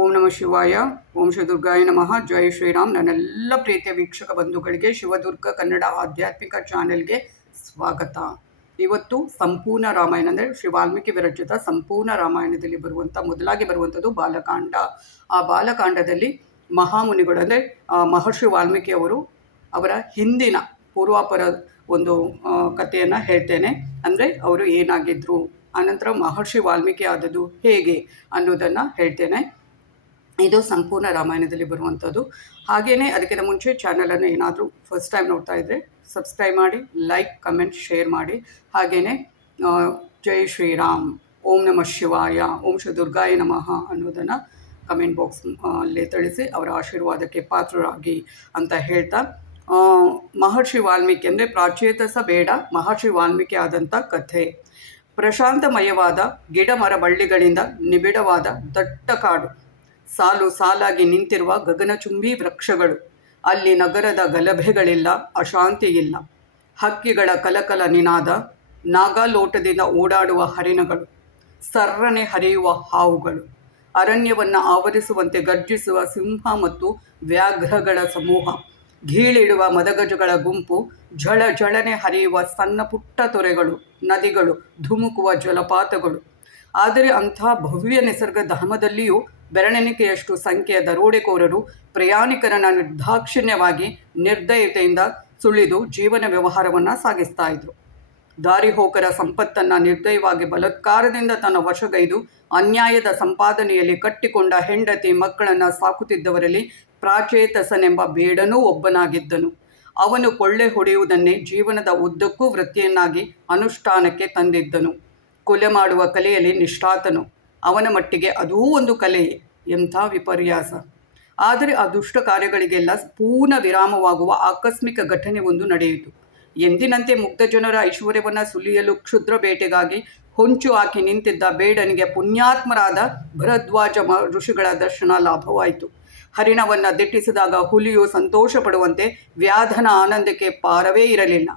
ಓಂ ನಮಃ ಶಿವಾಯ. ಓಂ ಶ್ರೀ ದುರ್ಗಾಯ ನಮಃ. ಜೈ ಶ್ರೀರಾಮ್. ನನ್ನೆಲ್ಲ ಪ್ರೀತಿಯ ವೀಕ್ಷಕ ಬಂಧುಗಳಿಗೆ ಶಿವದುರ್ಗ ಕನ್ನಡ ಆಧ್ಯಾತ್ಮಿಕ ಚಾನೆಲ್ಗೆ ಸ್ವಾಗತ. ಇವತ್ತು ಸಂಪೂರ್ಣ ರಾಮಾಯಣ ಅಂದರೆ ಶ್ರೀ ವಾಲ್ಮೀಕಿ ವಿರಚಿತ ಸಂಪೂರ್ಣ ರಾಮಾಯಣದಲ್ಲಿ ಮೊದಲಾಗಿ ಬರುವಂಥದ್ದು ಬಾಲಕಾಂಡ. ಆ ಬಾಲಕಾಂಡದಲ್ಲಿ ಮಹಾಮುನಿಗಳು ಅಂದರೆ ಮಹರ್ಷಿ ವಾಲ್ಮೀಕಿ ಅವರ ಹಿಂದಿನ ಪೂರ್ವಾಪರ ಒಂದು ಕಥೆಯನ್ನು ಹೇಳ್ತೇನೆ. ಅಂದರೆ ಅವರು ಏನಾಗಿದ್ದರು, ಆನಂತರ ಮಹರ್ಷಿ ವಾಲ್ಮೀಕಿ ಆದದ್ದು ಹೇಗೆ ಅನ್ನೋದನ್ನು ಹೇಳ್ತೇನೆ. ಇದು ಸಂಪೂರ್ಣ ರಾಮಾಯಣದಲ್ಲಿ ಬರುವಂಥದ್ದು. ಹಾಗೆಯೇ ಅದಕ್ಕಿಂತ ಮುಂಚೆ ಚಾನಲನ್ನು ಏನಾದರೂ ಫಸ್ಟ್ ಟೈಮ್ ನೋಡ್ತಾ ಇದ್ದರೆ ಸಬ್ಸ್ಕ್ರೈಬ್ ಮಾಡಿ, ಲೈಕ್, ಕಮೆಂಟ್, ಶೇರ್ ಮಾಡಿ. ಹಾಗೆಯೇ ಜೈ ಶ್ರೀರಾಮ್, ಓಂ ನಮಃ ಶಿವಾಯ, ಓಂ ಶ್ರೀ ದುರ್ಗಾಯ ನಮಃ ಅನ್ನೋದನ್ನು ಕಮೆಂಟ್ ಬಾಕ್ಸ್ ಅಲ್ಲೇ ತಿಳಿಸಿ ಅವರ ಆಶೀರ್ವಾದಕ್ಕೆ ಪಾತ್ರರಾಗಿ ಅಂತ ಹೇಳ್ತಾ, ಮಹರ್ಷಿ ವಾಲ್ಮೀಕಿ ಅಂದರೆ ಪ್ರಾಚೇತಸ ಬೇಡ, ಮಹರ್ಷಿ ವಾಲ್ಮೀಕಿ ಆದಂಥ ಕಥೆ. ಪ್ರಶಾಂತಮಯವಾದ ಗಿಡ ಮರ ಬಳ್ಳಿಗಳಿಂದ ನಿಬಿಡವಾದ ದಟ್ಟ ಕಾಡು, ಸಾಲು ಸಾಲಾಗಿ ನಿಂತಿರುವ ಗಗನಚುಂಬಿ ವೃಕ್ಷಗಳು, ಅಲ್ಲಿ ನಗರದ ಗಲಭೆಗಳಿಲ್ಲ, ಅಶಾಂತಿಯಿಲ್ಲ. ಹಕ್ಕಿಗಳ ಕಲಕಲ ನಿನಾದ, ನಾಗಾಲೋಟದಿಂದ ಓಡಾಡುವ ಹರಿಣಗಳು, ಸರ್ರನೆ ಹರಿಯುವ ಹಾವುಗಳು, ಅರಣ್ಯವನ್ನು ಆವರಿಸುವಂತೆ ಗರ್ಜಿಸುವ ಸಿಂಹ ಮತ್ತು ವ್ಯಾಘ್ರಗಳ ಸಮೂಹ, ಗೀಳಿಡುವ ಮದಗಜಗಳ ಗುಂಪು, ಝಳ ಝಳನೆ ಹರಿಯುವ ಸಣ್ಣ ಪುಟ್ಟ ತೊರೆಗಳು, ನದಿಗಳು, ಧುಮುಕುವ ಜಲಪಾತಗಳು. ಆದರೆ ಅಂಥ ಭವ್ಯ ನಿಸರ್ಗಧಾಮದಲ್ಲಿಯೂ ಬೆರಳೆಣಿಕೆಯಷ್ಟು ಸಂಖ್ಯೆಯ ದರೋಡೆಕೋರರು ಪ್ರಯಾಣಿಕರನ್ನು ನಿರ್ದಾಕ್ಷಿಣ್ಯವಾಗಿ ನಿರ್ದಯತೆಯಿಂದ ಸುಳಿದು ಜೀವನ ವ್ಯವಹಾರವನ್ನು ಸಾಗಿಸ್ತಾ ಇದ್ರು. ದಾರಿಹೋಕರ ಸಂಪತ್ತನ್ನು ನಿರ್ದಯವಾಗಿ ಬಲಾತ್ಕಾರದಿಂದ ತನ್ನ ವಶಗೈದು ಅನ್ಯಾಯದ ಸಂಪಾದನೆಯಲ್ಲಿ ಕಟ್ಟಿಕೊಂಡ ಹೆಂಡತಿ ಮಕ್ಕಳನ್ನು ಸಾಕುತ್ತಿದ್ದವರಲ್ಲಿ ಪ್ರಾಚೇತಸನೆಂಬ ಬೇಡನೂ ಒಬ್ಬನಾಗಿದ್ದನು. ಅವನು ಕೊಳ್ಳೆ ಹೊಡೆಯುವುದನ್ನೇ ಜೀವನದ ಉದ್ದಕ್ಕೂ ವೃತ್ತಿಯನ್ನಾಗಿ ಅನುಷ್ಠಾನಕ್ಕೆ ತಂದಿದ್ದನು. ಕೊಲೆ ಮಾಡುವ ಕಲೆಯಲ್ಲಿ ನಿಷ್ಠಾತನು. ಅವನ ಮಟ್ಟಿಗೆ ಅದೂ ಒಂದು ಕಲೆಯೇ. ಎಂಥ ವಿಪರ್ಯಾಸ! ಆದರೆ ಆ ದುಷ್ಟ ಕಾರ್ಯಗಳಿಗೆಲ್ಲ ಪೂರ್ಣ ವಿರಾಮವಾಗುವ ಆಕಸ್ಮಿಕ ಘಟನೆ ಒಂದು ನಡೆಯಿತು. ಎಂದಿನಂತೆ ಮುಗ್ಧ ಜನರ ಐಶ್ವರ್ಯವನ್ನು ಸುಲಿಯಲು ಕ್ಷುದ್ರ ಬೇಟೆಗಾಗಿ ಹೊಂಚು ಹಾಕಿ ನಿಂತಿದ್ದ ಬೇಡನಿಗೆ ಪುಣ್ಯಾತ್ಮರಾದ ಭರದ್ವಾಜ ಋಷಿಗಳ ದರ್ಶನ ಲಾಭವಾಯಿತು. ಹರಿಣವನ್ನು ದಿಟ್ಟಿಸಿದಾಗ ಹುಲಿಯು ಸಂತೋಷ ಪಡುವಂತೆ ವ್ಯಾಧನ ಆನಂದಕ್ಕೆ ಪಾರವೇ ಇರಲಿಲ್ಲ.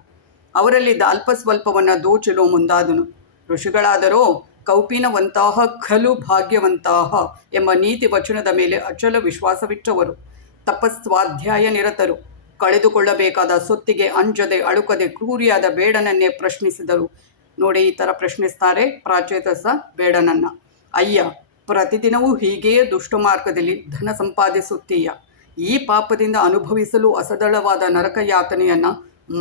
ಅವರಲ್ಲಿದ್ದ ಅಲ್ಪ ಸ್ವಲ್ಪವನ್ನು ದೋಚಲು ಮುಂದಾದನು. ಋಷಿಗಳಾದರೋ ಕೌಪಿನವಂತಹ ಖಲು ಭಾಗ್ಯವಂತಹ ಎಂಬ ನೀತಿ ವಚನದ ಮೇಲೆ ಅಚಲ ವಿಶ್ವಾಸವಿಟ್ಟವರು. ತಪಸ್ವಾಧ್ಯಾಯ ನಿರತರು. ಕಳೆದುಕೊಳ್ಳಬೇಕಾದ ಸೊತ್ತಿಗೆ ಅಂಜದೆ ಅಳುಕದೆ ಕ್ರೂರಿಯಾದ ಬೇಡನನ್ನೇ ಪ್ರಶ್ನಿಸಿದರು. ನೋಡಿ, ಈ ಥರ ಪ್ರಶ್ನಿಸ್ತಾರೆ ಪ್ರಾಚೇತಸ ಬೇಡನನ್ನು. ಅಯ್ಯ, ಪ್ರತಿದಿನವೂ ಹೀಗೆಯೇ ದುಷ್ಟ ಮಾರ್ಗದಲ್ಲಿ ಧನ ಸಂಪಾದಿಸುತ್ತೀಯ. ಈ ಪಾಪದಿಂದ ಅನುಭವಿಸಲು ಅಸದಳವಾದ ನರಕ ಯಾತನೆಯನ್ನು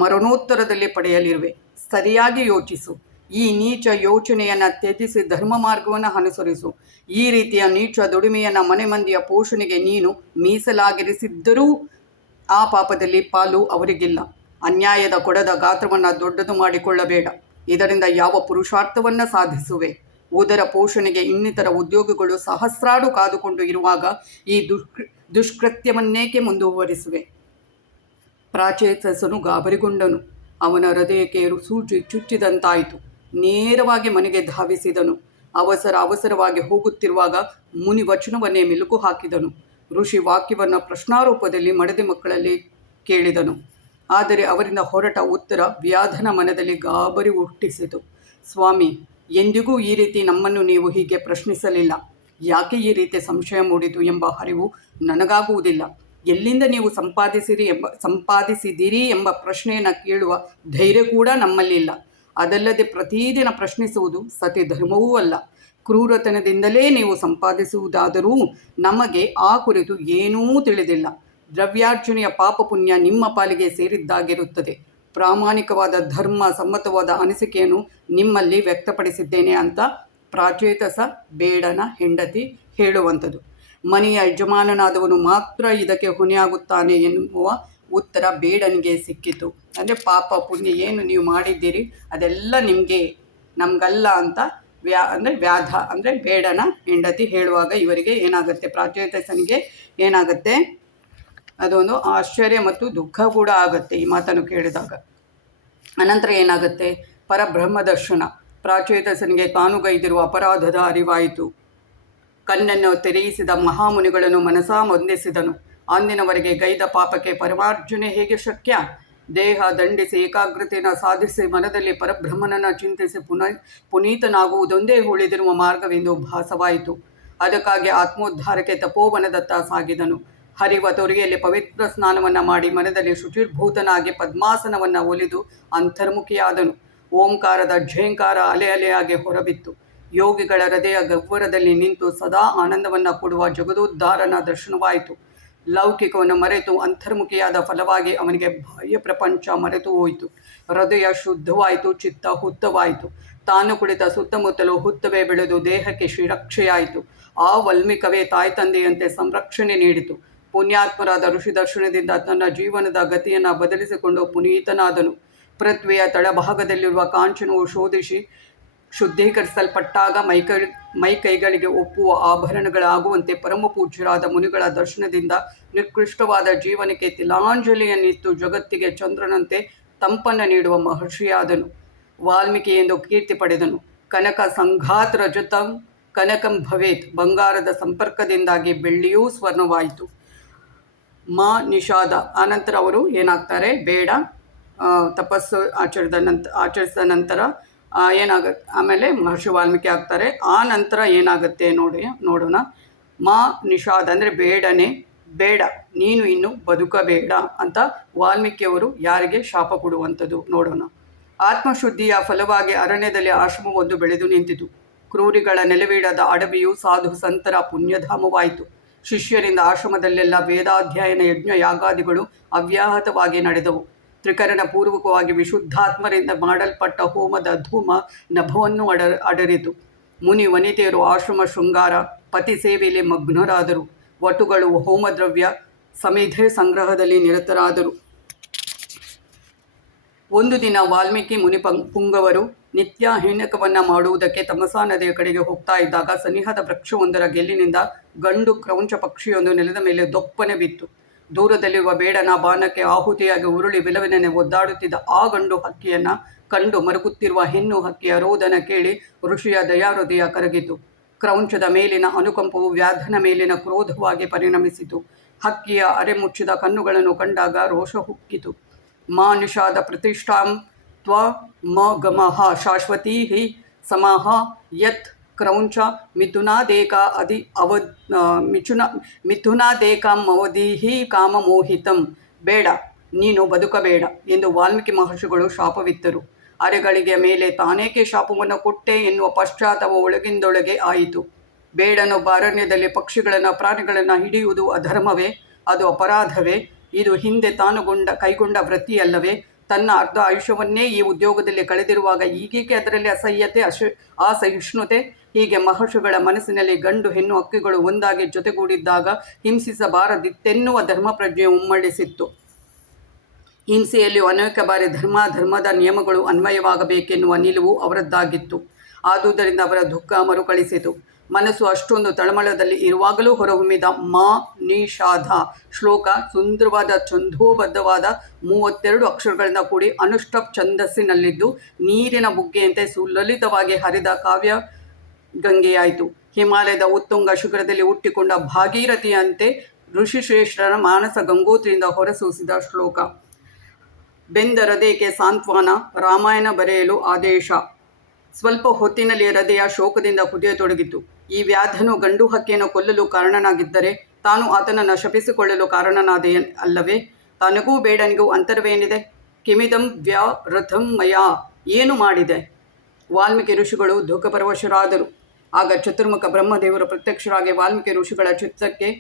ಮರಣೋತ್ತರದಲ್ಲಿ ಪಡೆಯಲಿರುವೆ. ಸರಿಯಾಗಿ ಯೋಚಿಸು. ಈ ನೀಚ ಯೋಚನೆಯನ್ನು ತ್ಯಜಿಸಿ ಧರ್ಮ ಮಾರ್ಗವನ್ನು ಅನುಸರಿಸು. ಈ ರೀತಿಯ ನೀಚ ದುಡಿಮೆಯನ್ನು ಮನೆ ಮಂದಿಯ ಪೋಷಣೆಗೆ ನೀನು ಮೀಸಲಾಗಿರಿಸಿದ್ದರೂ ಆ ಪಾಪದಲ್ಲಿ ಪಾಲು ಅವರಿಗಿಲ್ಲ. ಅನ್ಯಾಯದ ಕೊಡದ ಗಾತ್ರವನ್ನು ದೊಡ್ಡದು ಮಾಡಿಕೊಳ್ಳಬೇಡ. ಇದರಿಂದ ಯಾವ ಪುರುಷಾರ್ಥವನ್ನು ಸಾಧಿಸುವೆ? ಉದರ ಪೋಷಣೆಗೆ ಇನ್ನಿತರ ಉದ್ಯೋಗಗಳು ಸಹಸ್ರಾರು ಕಾದುಕೊಂಡು ಇರುವಾಗ ಈ ದುಷ್ಕೃತ್ಯವನ್ನೇಕೆ ಮುಂದುವರಿಸುವೆ? ಪ್ರಾಚೇತಸನು ಗಾಬರಿಗೊಂಡನು. ಅವನ ಹೃದಯಕ್ಕೆ ಸೂಜಿ ಚುಚ್ಚಿದಂತಾಯಿತು. ನೇರವಾಗಿ ಮನೆಗೆ ಧಾವಿಸಿದನು. ಅವಸರವಾಗಿ ಹೋಗುತ್ತಿರುವಾಗ ಮುನಿ ವಚನವನ್ನೇ ಮೆಲುಕು ಹಾಕಿದನು. ಋಷಿ ವಾಕ್ಯವನ್ನು ಪ್ರಶ್ನಾರೂಪದಲ್ಲಿ ಮಡದಿ ಮಕ್ಕಳಲ್ಲಿ ಕೇಳಿದನು. ಆದರೆ ಅವರಿಂದ ಹೊರಟ ಉತ್ತರ ವ್ಯಾಧನ ಮನದಲ್ಲಿ ಗಾಬರಿ ಹುಟ್ಟಿಸಿತು. ಸ್ವಾಮಿ, ಎಂದಿಗೂ ಈ ರೀತಿ ನಮ್ಮನ್ನು ನೀವು ಹೀಗೆ ಪ್ರಶ್ನಿಸಲಿಲ್ಲ. ಯಾಕೆ ಈ ರೀತಿ ಸಂಶಯ ಮೂಡಿತು ಎಂಬ ಅರಿವು ನನಗಾಗುವುದಿಲ್ಲ. ಎಲ್ಲಿಂದ ನೀವು ಸಂಪಾದಿಸಿದಿರಿ ಎಂಬ ಪ್ರಶ್ನೆಯನ್ನು ಕೇಳುವ ಧೈರ್ಯ ಕೂಡ ನಮ್ಮಲ್ಲಿಲ್ಲ. ಅದಲ್ಲದೆ ಪ್ರತಿದಿನ ಪ್ರಶ್ನಿಸುವುದು ಸತಿ ಧರ್ಮವೂ ಅಲ್ಲ. ಕ್ರೂರತನದಿಂದಲೇ ನೀವು ಸಂಪಾದಿಸುವುದಾದರೂ ನಮಗೆ ಆ ಕುರಿತು ಏನೂ ತಿಳಿದಿಲ್ಲ. ದ್ರವ್ಯಾರ್ಜನೆಯ ಪಾಪ ಪುಣ್ಯ ನಿಮ್ಮ ಪಾಲಿಗೆ ಸೇರಿದ್ದಾಗಿರುತ್ತದೆ. ಪ್ರಾಮಾಣಿಕವಾದ ಧರ್ಮ ಸಮ್ಮತವಾದ ಅನಿಸಿಕೆಯನ್ನು ನಿಮ್ಮಲ್ಲಿ ವ್ಯಕ್ತಪಡಿಸಿದ್ದೇನೆ ಅಂತ ಪ್ರಾಚೇತಸ ಬೇಡನ ಹೆಂಡತಿ ಹೇಳುವಂಥದ್ದು. ಮನೆಯ ಯಜಮಾನನಾದವನು ಮಾತ್ರ ಇದಕ್ಕೆ ಹೊಣೆಯಾಗುತ್ತಾನೆ ಎನ್ನುವ ಉತ್ತರ ಬೇಡನಿಗೆ ಸಿಕ್ಕಿತು. ಅಂದರೆ ಪಾಪ ಪುಣ್ಯ ಏನು ನೀವು ಮಾಡಿದ್ದೀರಿ ಅದೆಲ್ಲ ನಿಮಗೆ, ನಮಗಲ್ಲ ಅಂತ ವ್ಯಾಧ ಅಂದರೆ ಬೇಡನ ಹೆಂಡತಿ ಹೇಳುವಾಗ ಇವರಿಗೆ ಏನಾಗುತ್ತೆ, ಪ್ರಾಚೇತಸನಿಗೆ ಏನಾಗುತ್ತೆ, ಅದೊಂದು ಆಶ್ಚರ್ಯ ಮತ್ತು ದುಃಖ ಕೂಡ ಆಗುತ್ತೆ ಈ ಮಾತನ್ನು ಕೇಳಿದಾಗ. ಅನಂತರ ಏನಾಗುತ್ತೆ, ಪರಬ್ರಹ್ಮ ದರ್ಶನ. ಪ್ರಾಚೇತಸನಿಗೆ ತಾನು ಗೈದಿರುವ ಅಪರಾಧದ ಅರಿವಾಯಿತು. ಕಣ್ಣನ್ನು ತೆರೆಯಿಸಿದ ಮಹಾಮುನಿಗಳನ್ನು ಮನಸಾ ವಂದಿಸಿದನು. ಅಂದಿನವರೆಗೆ ಗೈದ ಪಾಪಕ್ಕೆ ಪರಮಾರ್ಜನೆ ಹೇಗೆ ಶಕ್ಯ? ದೇಹ ದಂಡಿಸಿ ಏಕಾಗ್ರತೆಯನ್ನು ಸಾಧಿಸಿ ಮನದಲ್ಲಿ ಪರಬ್ರಹ್ಮನನ್ನು ಚಿಂತಿಸಿ ಪುನೀತನಾಗುವುದೊಂದೇ ಉಳಿದಿರುವ ಮಾರ್ಗವೆಂದು ಭಾಸವಾಯಿತು. ಅದಕ್ಕಾಗಿ ಆತ್ಮೋದ್ಧಾರಕ್ಕೆ ತಪೋವನದತ್ತ ಸಾಗಿದನು. ಹರಿವ ತೊರೆಯಲ್ಲಿ ಪವಿತ್ರ ಸ್ನಾನವನ್ನು ಮಾಡಿ ಮನದಲ್ಲಿ ಶುಚಿರ್ಭೂತನಾಗಿ ಪದ್ಮಾಸನವನ್ನು ಒಲಿದು ಅಂತರ್ಮುಖಿಯಾದನು. ಓಂಕಾರದ ಝೇಂಕಾರ ಅಲೆ ಅಲೆಯಾಗಿ ಹೊರಬಿತ್ತು. ಯೋಗಿಗಳ ಹೃದಯ ಗಹ್ವರದಲ್ಲಿ ನಿಂತು ಸದಾ ಆನಂದವನ್ನು ಕೊಡುವ ಜಗದೋದ್ಧಾರನ ದರ್ಶನವಾಯಿತು. ಲೌಕಿಕವನ್ನು ಮರೆತು ಅಂತರ್ಮುಖಿಯಾದ ಫಲವಾಗಿ ಅವನಿಗೆ ಬಾಹ್ಯ ಪ್ರಪಂಚ ಮರೆತು ಹೋಯಿತು. ಹೃದಯ ಶುದ್ಧವಾಯಿತು, ಚಿತ್ತ ಹುತ್ತವಾಯಿತು. ತಾನು ಕುಳಿತ ಸುತ್ತಮುತ್ತಲು ಹುತ್ತವೇ ಬೆಳೆದು ದೇಹಕ್ಕೆ ಶ್ರೀರಕ್ಷೆಯಾಯಿತು. ಆ ವಾಲ್ಮೀಕವೇ ತಾಯಿ ತಂದೆಯಂತೆ ಸಂರಕ್ಷಣೆ ನೀಡಿತು. ಪುಣ್ಯಾತ್ಮರಾದ ಋಷಿ ದರ್ಶನದಿಂದ ತನ್ನ ಜೀವನದ ಗತಿಯನ್ನು ಬದಲಿಸಿಕೊಂಡು ಪುನೀತನಾದನು. ಪೃಥ್ವಿಯ ತಳಭಾಗದಲ್ಲಿರುವ ಕಾಂಚನವು ಶೋಧಿಸಿ ಶುದ್ಧೀಕರಿಸಲ್ಪಟ್ಟಾಗ ಮೈಕೈಗಳಿಗೆ ಒಪ್ಪುವ ಆಭರಣಗಳಾಗುವಂತೆ ಪರಮಪೂಜ್ಯರಾದ ಮುನಿಗಳ ದರ್ಶನದಿಂದ ನಿಕೃಷ್ಟವಾದ ಜೀವನಕ್ಕೆ ತಿಲಾಂಜಲಿಯನ್ನಿತ್ತು ಜಗತ್ತಿಗೆ ಚಂದ್ರನಂತೆ ತಂಪನ್ನು ನೀಡುವ ಮಹರ್ಷಿಯಾದನು. ವಾಲ್ಮೀಕಿ ಎಂದು ಕೀರ್ತಿ ಪಡೆದನು. ಕನಕ ಸಂಘಾತ್ ರಜತಂ ಕನಕಂ ಭವೇತ್. ಬಂಗಾರದ ಸಂಪರ್ಕದಿಂದಾಗಿ ಬೆಳ್ಳಿಯೂ ಸ್ವರ್ಣವಾಯಿತು. ನಿಷಾದ. ಆನಂತರ ಅವರು ಏನಾಗ್ತಾರೆ, ಬೇಡ ತಪಸ್ಸು ಆಚರಿಸಿದ ನಂತರ ಏನಾಗುತ್ತೆ, ಆಮೇಲೆ ಮಹರ್ಷಿ ವಾಲ್ಮೀಕಿ ಆಗ್ತಾರೆ. ಆ ನಂತರ ಏನಾಗುತ್ತೆ ನೋಡೋಣ. ನಿಷಾದ ಅಂದರೆ ಬೇಡ, ನೀನು ಇನ್ನು ಬದುಕಬೇಡ ಅಂತ ವಾಲ್ಮೀಕಿಯವರು ಯಾರಿಗೆ ಶಾಪ ಕೊಡುವಂಥದ್ದು ನೋಡೋಣ. ಆತ್ಮಶುದ್ಧಿಯ ಫಲವಾಗಿ ಅರಣ್ಯದಲ್ಲಿ ಆಶ್ರಮವೊಂದು ಬೆಳೆದು ನಿಂತಿತು. ಕ್ರೂರಿಗಳ ನೆಲೆವೀಡದ ಅಡವಿಯು ಸಾಧು ಸಂತರ ಪುಣ್ಯಧಾಮವಾಯಿತು. ಶಿಷ್ಯರಿಂದ ಆಶ್ರಮದಲ್ಲೆಲ್ಲ ವೇದಾಧ್ಯಯನ ಯಜ್ಞ ಯಾಗಾದಿಗಳು ಅವ್ಯಾಹತವಾಗಿ ನಡೆದವು. ತ್ರಿಕರಣ ಪೂರ್ವಕವಾಗಿ ವಿಶುದ್ಧಾತ್ಮರಿಂದ ಮಾಡಲ್ಪಟ್ಟ ಹೋಮದ ಧೂಮ ನಭವನ್ನು ಅಡರಿತು. ಮುನಿ ವನಿತೆಯರು ಆಶ್ರಮ ಶೃಂಗಾರ ಪತಿ ಸೇವೆಯಲ್ಲಿ ಮಗ್ನರಾದರು. ವಟುಗಳು ಹೋಮದ್ರವ್ಯ ಸಮಿಧೆ ಸಂಗ್ರಹದಲ್ಲಿ ನಿರತರಾದರು. ಒಂದು ದಿನ ವಾಲ್ಮೀಕಿ ಮುನಿ ಪುಂಗವರು ನಿತ್ಯ ಹೀನಕವನ್ನು ಮಾಡುವುದಕ್ಕೆ ತಮಸಾ ನದಿಯ ಕಡೆಗೆ ಹೋಗ್ತಾ ಇದ್ದಾಗ ಸನಿಹದ ವೃಕ್ಷವೊಂದರ ಗೆಲ್ಲಿನಿಂದ ಗಂಡು ಕ್ರೌಂಚ ಪಕ್ಷಿಯೊಂದು ನೆಲದ ಮೇಲೆ ದೊಪ್ಪನೆ ಬಿತ್ತು. ದೂರದಲ್ಲಿರುವ ಬೇಡನ ಬಾಣಕ್ಕೆ ಆಹುತಿಯಾಗಿ ಉರುಳಿ ವಿಲವಿಲನೆ ಒದ್ದಾಡುತ್ತಿದ್ದ ಆ ಗಂಡು ಹಕ್ಕಿಯನ್ನು ಕಂಡು ಮರುಗುತ್ತಿರುವ ಹೆಣ್ಣು ಹಕ್ಕಿಯ ರೋದನ ಕೇಳಿ ಋಷಿಯ ದಯಾಹೃದಯ ಕರಗಿತು. ಕ್ರೌಂಚದ ಮೇಲಿನ ಅನುಕಂಪವು ವ್ಯಾಧನ ಮೇಲಿನ ಕ್ರೋಧವಾಗಿ ಪರಿಣಮಿಸಿತು. ಹಕ್ಕಿಯ ಅರೆಮುಚ್ಚಿದ ಕಣ್ಣುಗಳನ್ನು ಕಂಡಾಗ ರೋಷ ಹುಕ್ಕಿತು. ನಿಷಾದ ಪ್ರತಿಷ್ಠಾಂ ತ್ವ ಗಮಃ ಶಾಶ್ವತೀ ಸಮಾಹ ಯತ್ ಕ್ರೌಂಚ ಮಿಥುನಾದೇಕಾಮವಧೀಹಿ ಕಾಮಮೋಹಿತಂ. ಬೇಡ, ನೀನು ಬದುಕಬೇಡ ಎಂದು ವಾಲ್ಮೀಕಿ ಮಹರ್ಷಿಗಳು ಶಾಪವಿತ್ತರು. ಅರೆಗಳಿಗೆ ಮೇಲೆ ತಾನೇಕೆ ಶಾಪವನ್ನು ಕೊಟ್ಟೆ ಎನ್ನುವ ಪಶ್ಚಾತ್ತಾಪ ಒಳಗಿಂದೊಳಗೆ ಆಯಿತು. ಬೇಡನೊಬ್ಬ ಅರಣ್ಯದಲ್ಲಿ ಪಕ್ಷಿಗಳನ್ನು ಪ್ರಾಣಿಗಳನ್ನು ಹಿಡಿಯುವುದು ಅಧರ್ಮವೇ? ಅದು ಅಪರಾಧವೇ? ಇದು ಹಿಂದೆ ತಾನು ಕೈಗೊಂಡ ವೃತ್ತಿಯಲ್ಲವೇ? ತನ್ನ ಅರ್ಧ ಆಯುಷ್ಯವನ್ನೇ ಈ ಉದ್ಯೋಗದಲ್ಲಿ ಕಳೆದಿರುವಾಗ ಈಗೇಕೆ ಅದರಲ್ಲಿ ಅಸಹ್ಯತೆ ಅಸಹಿಷ್ಣುತೆ? ಹೀಗೆ ಮಹರ್ಷಿಗಳ ಮನಸ್ಸಿನಲ್ಲಿ ಗಂಡು ಹೆಣ್ಣು ಹಕ್ಕಿಗಳು ಒಂದಾಗಿ ಜೊತೆಗೂಡಿದ್ದಾಗ ಹಿಂಸಿಸಬಾರದಿತ್ತೆನ್ನುವ ಧರ್ಮಪ್ರಜ್ಞೆ ಉಮ್ಮಳಿಸಿತ್ತು. ಹಿಂಸೆಯಲ್ಲಿಯೂ ಅನೇಕ ಬಾರಿ ಧರ್ಮದ ನಿಯಮಗಳು ಅನ್ವಯವಾಗಬೇಕೆನ್ನುವ ನಿಲುವು ಅವರದ್ದಾಗಿತ್ತು. ಆದುದರಿಂದ ಅವರ ದುಃಖ ಮರುಕಳಿಸಿತು. ಮನಸ್ಸು ಅಷ್ಟೊಂದು ತಳಮಳದಲ್ಲಿ ಇರುವಾಗಲೂ ಹೊರಹೊಮ್ಮಿದ ನಿಷಾದ ಶ್ಲೋಕ ಸುಂದರವಾದ ಛಂದೋಬದ್ಧವಾದ 32 ಅಕ್ಷರಗಳಿಂದ ಕೂಡಿ ಅನುಷ್ಠಪ್ ಛಂದಸ್ಸಿನಲ್ಲಿದ್ದು ನೀರಿನ ಬುಗ್ಗೆಯಂತೆ ಸುಲಲಿತವಾಗಿ ಹರಿದ ಕಾವ್ಯ ಗಂಗೆಯಾಯಿತು. ಹಿಮಾಲಯದ ಉತ್ತುಂಗ ಶಿಖರದಲ್ಲಿ ಹುಟ್ಟಿಕೊಂಡ ಭಾಗೀರಥಿಯಂತೆ ಋಷಿಶ್ರೇಷ್ಠರ ಮಾನಸ ಗಂಗೋತ್ರಿಯಿಂದ ಹೊರಸೂಸಿದ ಶ್ಲೋಕ. ಬೆಂದ ಹೃದಯಕ್ಕೆ ಸಾಂತ್ವನ, ರಾಮಾಯಣ ಬರೆಯಲು ಆದೇಶ. ಸ್ವಲ್ಪ ಹೊತ್ತಿನಲ್ಲಿ ಹೃದಯ ಶೋಕದಿಂದ ಕುದಿಯತೊಡಗಿತು. ಈ ವ್ಯಾಧನು ಗಂಡು ಹಕ್ಕಿಯನ್ನು ಕೊಲ್ಲಲು ಕಾರಣನಾಗಿದ್ದರೆ ತಾನು ಆತನನ್ನು ಶಪಿಸಿಕೊಳ್ಳಲು ಕಾರಣನಾದೆ ಅಲ್ಲವೇ? ತನಗೂ ಬೇಡನಿಗೂ ಅಂತರವೇನಿದೆ? ಕಿಮಿದಂ ವ್ಯರಥಂ ಮಯ, ಏನು ಮಾಡಿದೆ? ವಾಲ್ಮೀಕಿ ಋಷಿಗಳು ದುಃಖಪರವಶರಾದರು. ಆಗ ಚತುರ್ಮುಖ ಬ್ರಹ್ಮದೇವರು ಪ್ರತ್ಯಕ್ಷರಾಗಿ ವಾಲ್ಮೀಕಿ ಋಷಿಗಳ ಚಿತ್ತಕ್ಕೆ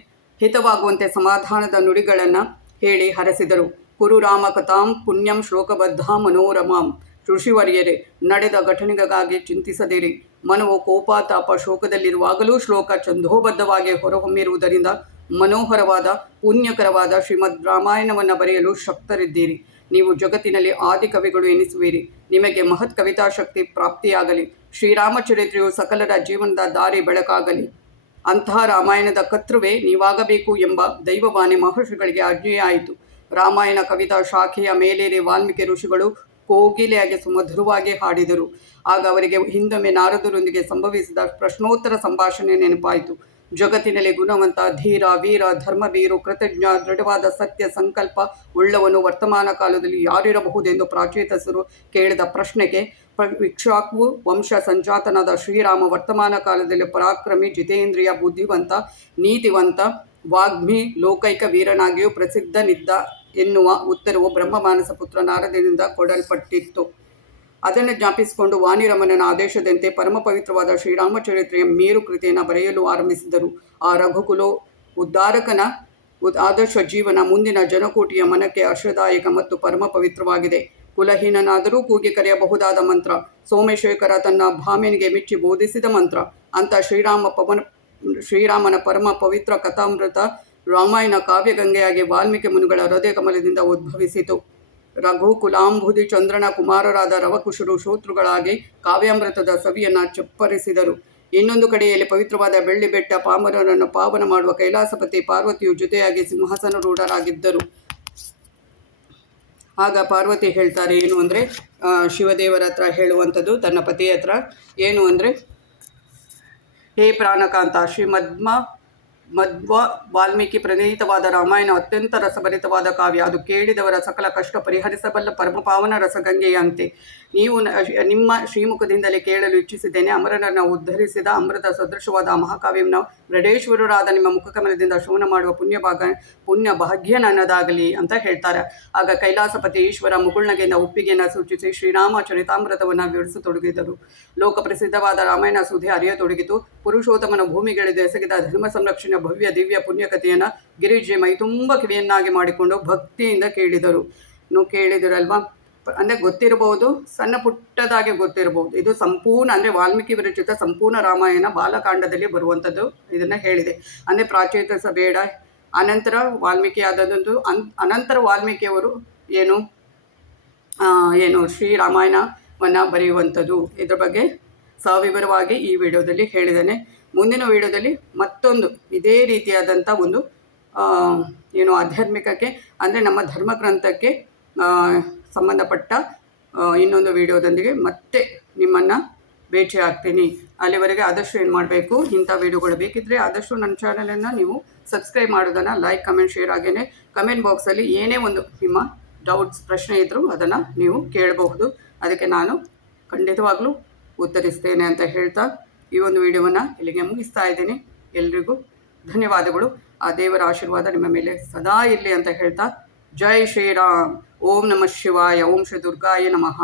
ಹಿತವಾಗುವಂತೆ ಸಮಾಧಾನದ ನುಡಿಗಳನ್ನು ಹೇಳಿ ಹರಸಿದರು. ಕುರು ರಾಮ ಕಥಾಂ ಪುಣ್ಯಂ ಶ್ಲೋಕಬದ್ಧ ಮನೋರಮಾಂ. ಋಷಿವರ್ಯರೇ, ನಡೆದ ಘಟನೆಗಾಗಿ ಚಿಂತಿಸದಿರಿ. ಮನವು ಕೋಪಾತಾಪ ಶೋಕದಲ್ಲಿರುವಾಗಲೂ ಶ್ಲೋಕ ಛಂದೋಬದ್ಧವಾಗಿ ಹೊರಹೊಮ್ಮಿರುವುದರಿಂದ ಮನೋಹರವಾದ ಪುಣ್ಯಕರವಾದ ಶ್ರೀಮದ್ ರಾಮಾಯಣವನ್ನು ಬರೆಯಲು ಶಕ್ತರಿದ್ದೀರಿ. ನೀವು ಜಗತ್ತಿನಲ್ಲಿ ಆದಿಕವಿಗಳು ಎನಿಸುವಿರಿ. ನಿಮಗೆ ಮಹತ್ ಕವಿತಾಶಕ್ತಿ ಪ್ರಾಪ್ತಿಯಾಗಲಿ. ಶ್ರೀರಾಮಚರಿತ್ರೆಯು ಸಕಲರ ಜೀವನದ ದಾರಿ ಬೆಳಕಾಗಲಿ. ಅಂತಹ ರಾಮಾಯಣದ ಕರ್ತೃವೇ ನೀವಾಗಬೇಕು ಎಂಬ ದೈವವಾಣಿ ಮಹರ್ಷಿಗಳಿಗೆ ಆಜ್ಞೆಯಾಯಿತು. ರಾಮಾಯಣ ಕವಿತಾ ಶಾಖೆಯ ಮೇಲೇರಿ ವಾಲ್ಮೀಕಿ ಋಷಿಗಳು ಕೋಗಿಲೆಯಾಗಿ ಸುಮಧುರವಾಗಿ ಹಾಡಿದರು. ಆಗ ಅವರಿಗೆ ಹಿಂದೊಮ್ಮೆ ನಾರದರೊಂದಿಗೆ ಸಂಭವಿಸಿದ ಪ್ರಶ್ನೋತ್ತರ ಸಂಭಾಷಣೆ ನೆನಪಾಯಿತು. ಜಗತ್ತಿನಲ್ಲಿ ಗುಣವಂತ, ಧೀರ, ವೀರ, ಧರ್ಮವೀರು, ಕೃತಜ್ಞ, ದೃಢವಾದ ಸತ್ಯ ಸಂಕಲ್ಪ ಉಳ್ಳವನು ವರ್ತಮಾನ ಕಾಲದಲ್ಲಿ ಯಾರಿರಬಹುದೆಂದು ಪ್ರಾಚೇತಸರು ಕೇಳಿದ ಪ್ರಶ್ನೆಗೆ ಇಕ್ಷ್ವಾಕು ವಂಶ ಸಂಜಾತನಾದ ಶ್ರೀರಾಮ ವರ್ತಮಾನ ಕಾಲದಲ್ಲಿ ಪರಾಕ್ರಮಿ, ಜಿತೇಂದ್ರಿಯ, ಬುದ್ಧಿವಂತ, ನೀತಿವಂತ, ವಾಗ್ಮಿ, ಲೋಕೈಕ ವೀರನಾಗಿಯೂ ಪ್ರಸಿದ್ಧನಿದ್ದ ಎನ್ನುವ ಉತ್ತರವು ಬ್ರಹ್ಮಮಾನಸ ಪುತ್ರ ನಾರದನಿಂದ ಕೊಡಲ್ಪಟ್ಟಿತ್ತು. ಅದನ್ನು ಜ್ಞಾಪಿಸಿಕೊಂಡು ವಾಣಿರಮಣನ ಆದೇಶದಂತೆ ಪರಮ ಪವಿತ್ರವಾದ ಶ್ರೀರಾಮಚರಿತ್ರೆಯ ಮೇರು ಕೃತಿಯನ್ನು ಬರೆಯಲು ಆರಂಭಿಸಿದರು. ಆ ರಘುಕುಲ ಉದ್ಧಾರಕನ ಆದರ್ಶ ಜೀವನ ಮುಂದಿನ ಜನಕೋಟಿಯ ಮನಕ್ಕೆ ಹರ್ಷದಾಯಕ ಮತ್ತು ಪರಮ ಪವಿತ್ರವಾಗಿದೆ. ಕುಲಹೀನನಾದರೂ ಕೂಗಿ ಕರೆಯಬಹುದಾದ ಮಂತ್ರ, ಸೋಮೇಶ್ವರ ತನ್ನ ಭಾಮಿನಿಗೆ ಮೆಚ್ಚಿ ಬೋಧಿಸಿದ ಮಂತ್ರ. ಅಂತ ಶ್ರೀರಾಮನ ಪರಮ ಪವಿತ್ರ ಕಥಾಮೃತ ರಾಮಾಯಣ ಕಾವ್ಯಗಂಗೆಯಾಗಿ ವಾಲ್ಮೀಕಿ ಮುನಿಗಳ ಹೃದಯ ಕಮಲದಿಂದ ಉದ್ಭವಿಸಿತು. ರಘುಕುಲಾಂಬುಧಿ ಚಂದ್ರನ ಕುಮಾರರಾದ ರವಕುಶರು ಶ್ರೋತೃಗಳಾಗಿ ಕಾವ್ಯಾಮೃತದ ಸವಿಯನ್ನು ಚಪ್ಪರಿಸಿದರು. ಇನ್ನೊಂದು ಕಡೆಯಲ್ಲಿ ಪವಿತ್ರವಾದ ಬೆಳ್ಳಿ ಬೆಟ್ಟ ಪಾಮರರನ್ನು ಪಾವನ ಮಾಡುವ ಕೈಲಾಸಪತಿ ಪಾರ್ವತಿಯು ಜೊತೆಯಾಗಿ ಸಿಂಹಾಸನರೂಢರಾಗಿದ್ದರು. ಆಗ ಪಾರ್ವತಿ ಹೇಳ್ತಾರೆ ಏನು ಅಂದರೆ, ಶಿವದೇವರ ಹತ್ರ ಹೇಳುವಂಥದ್ದು ತನ್ನ ಪತಿಯ ಹತ್ರ ಏನು ಅಂದರೆ, ಹೇ ಪ್ರಾಣಕಾಂತ, ಮಧ್ವ ವಾಲ್ಮೀಕಿ ಪ್ರಣೀತವಾದ ರಾಮಾಯಣ ಅತ್ಯಂತ ರಸಭರಿತವಾದ ಕಾವ್ಯ. ಅದು ಕೇಳಿದವರ ಸಕಲ ಕಷ್ಟ ಪರಿಹರಿಸಬಲ್ಲ ಪರಮಪಾವನ ರಸಗಂಗೆಯಂತೆ. ನೀವು ನಿಮ್ಮ ಶ್ರೀಮುಖದಿಂದಲೇ ಕೇಳಲು ಇಚ್ಛಿಸಿದ್ದೇನೆ. ಅಮರನನ್ನು ಉದ್ಧರಿಸಿದ ಅಮೃತ ಸದೃಶವಾದ ಮಹಾಕಾವ್ಯವನ್ನು ವ್ರಡೇಶ್ವರರಾದ ನಿಮ್ಮ ಮುಖಕಮಲದಿಂದ ಶ್ರವಣ ಮಾಡುವ ಪುಣ್ಯ ಭಾಗ್ಯ ನನ್ನದಾಗಲಿ ಅಂತ ಹೇಳ್ತಾರೆ. ಆಗ ಕೈಲಾಸಪತಿ ಈಶ್ವರ ಮುಗುಳ್ನಗೆಯಿಂದ ಒಪ್ಪಿಗೆಯನ್ನು ಸೂಚಿಸಿ ಶ್ರೀರಾಮ ಚರಿತಾಮೃತವನ್ನು ವಿವರಿಸತೊಡಗಿದರು. ಲೋಕ ಪ್ರಸಿದ್ಧವಾದ ರಾಮಾಯಣ ಸುದ್ದಿ ಅರಿಯತೊಡಗಿತು. ಪುರುಷೋತ್ತಮನ ಭೂಮಿಗಳಿದು ಎಸಗಿದ ಧರ್ಮ ಸಂರಕ್ಷಣೆ ಭವ್ಯ ದಿವ್ಯ ಪುಣ್ಯಕಥೆಯನ್ನು ಗಿರಿಜೆ ಮೈ ತುಂಬ ಕಿವಿಯನ್ನಾಗಿ ಮಾಡಿಕೊಂಡು ಭಕ್ತಿಯಿಂದ ಕೇಳಿದಿರಲ್ವಾ. ಅಂದರೆ ಗೊತ್ತಿರಬಹುದು, ಸಣ್ಣ ಪುಟ್ಟದಾಗಿ ಗೊತ್ತಿರಬಹುದು. ಇದು ಸಂಪೂರ್ಣ ಅಂದರೆ ವಾಲ್ಮೀಕಿ ವಿರಚಿತ ಸಂಪೂರ್ಣ ರಾಮಾಯಣ ಬಾಲಕಾಂಡದಲ್ಲಿ ಬರುವಂಥದ್ದು. ಇದನ್ನು ಹೇಳಿದೆ ಅಂದರೆ ಪ್ರಾಚೇತಸಬೇಡ. ಅನಂತರ ವಾಲ್ಮೀಕಿ ಆದದಂತೂ ಅನಂತರ ವಾಲ್ಮೀಕಿಯವರು ಏನು ಶ್ರೀರಾಮಾಯಣವನ್ನು ಬರೆಯುವಂಥದ್ದು. ಇದರ ಬಗ್ಗೆ ಸವಿವರವಾಗಿ ಈ ವಿಡಿಯೋದಲ್ಲಿ ಹೇಳಿದ್ದೇನೆ. ಮುಂದಿನ ವಿಡಿಯೋದಲ್ಲಿ ಮತ್ತೊಂದು ಇದೇ ರೀತಿಯಾದಂಥ ಒಂದು ಆಧ್ಯಾತ್ಮಿಕಕ್ಕೆ ಅಂದರೆ ನಮ್ಮ ಧರ್ಮಗ್ರಂಥಕ್ಕೆ ಸಂಬಂಧಪಟ್ಟ ಇನ್ನೊಂದು ವಿಡಿಯೋದೊಂದಿಗೆ ಮತ್ತೆ ನಿಮ್ಮನ್ನು ಭೇಟಿ ಆಗ್ತೀನಿ. ಅಲ್ಲಿವರೆಗೆ ಆದಷ್ಟು ಏನು ಮಾಡಬೇಕು, ಇಂಥ ವಿಡಿಯೋಗಳು ಬೇಕಿದ್ದರೆ ಆದಷ್ಟು ನನ್ನ ಚಾನಲನ್ನು ನೀವು ಸಬ್ಸ್ಕ್ರೈಬ್ ಮಾಡೋದನ್ನು ಲೈಕ್, ಕಮೆಂಟ್, ಶೇರ್. ಹಾಗೆಯೇ ಕಮೆಂಟ್ ಬಾಕ್ಸಲ್ಲಿ ಏನೇ ಒಂದು ನಿಮ್ಮ ಡೌಟ್ಸ್ ಪ್ರಶ್ನೆ ಇದ್ದರೂ ಅದನ್ನು ನೀವು ಕೇಳಬಹುದು. ಅದಕ್ಕೆ ನಾನು ಖಂಡಿತವಾಗ್ಲೂ ಉತ್ತರಿಸ್ತೇನೆ ಅಂತ ಹೇಳ್ತಾ ಈ ಒಂದು ವಿಡಿಯೋವನ್ನು ಇಲ್ಲಿಗೆ ಮುಗಿಸ್ತಾ ಇದ್ದೀನಿ. ಎಲ್ರಿಗೂ ಧನ್ಯವಾದಗಳು. ಆ ದೇವರ ಆಶೀರ್ವಾದ ನಿಮ್ಮ ಮೇಲೆ ಸದಾ ಇರಲಿ ಅಂತ ಹೇಳ್ತಾ ಜೈ ಶ್ರೀರಾಮ್. ಓಂ ನಮಃ ಶಿವಾಯ. ಓಂ ಶ್ರೀ ದುರ್ಗಾಯ ನಮಃ.